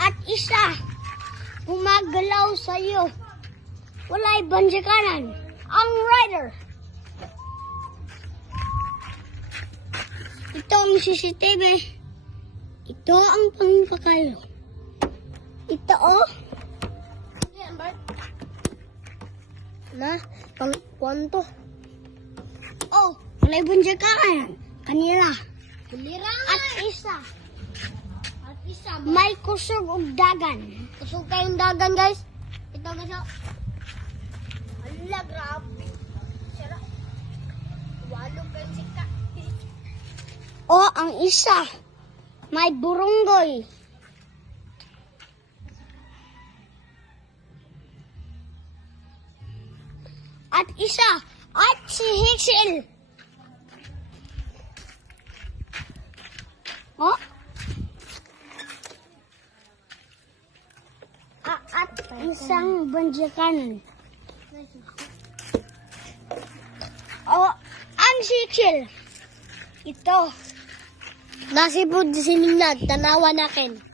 At isa, gumagalaw sa'yo. Wala'y banjikanan. Ang rider. Ito ang CCTV. Ito ang pangpakayo. Ito oh. Na, pang kwanto. Oh, wala'y banjikanan. Kanila. At isa. At isa, May kusog og dagan. kusog kayong dagan guys. Ito guys. oh. Ala, grabe. Sira. Walo kayong sika. O ang isa, may burunggoy. At isa, at si Hazel. O? A- at isang banjakan. O, ang sikil. Ito. Nasi po sininag, tanawa nakin.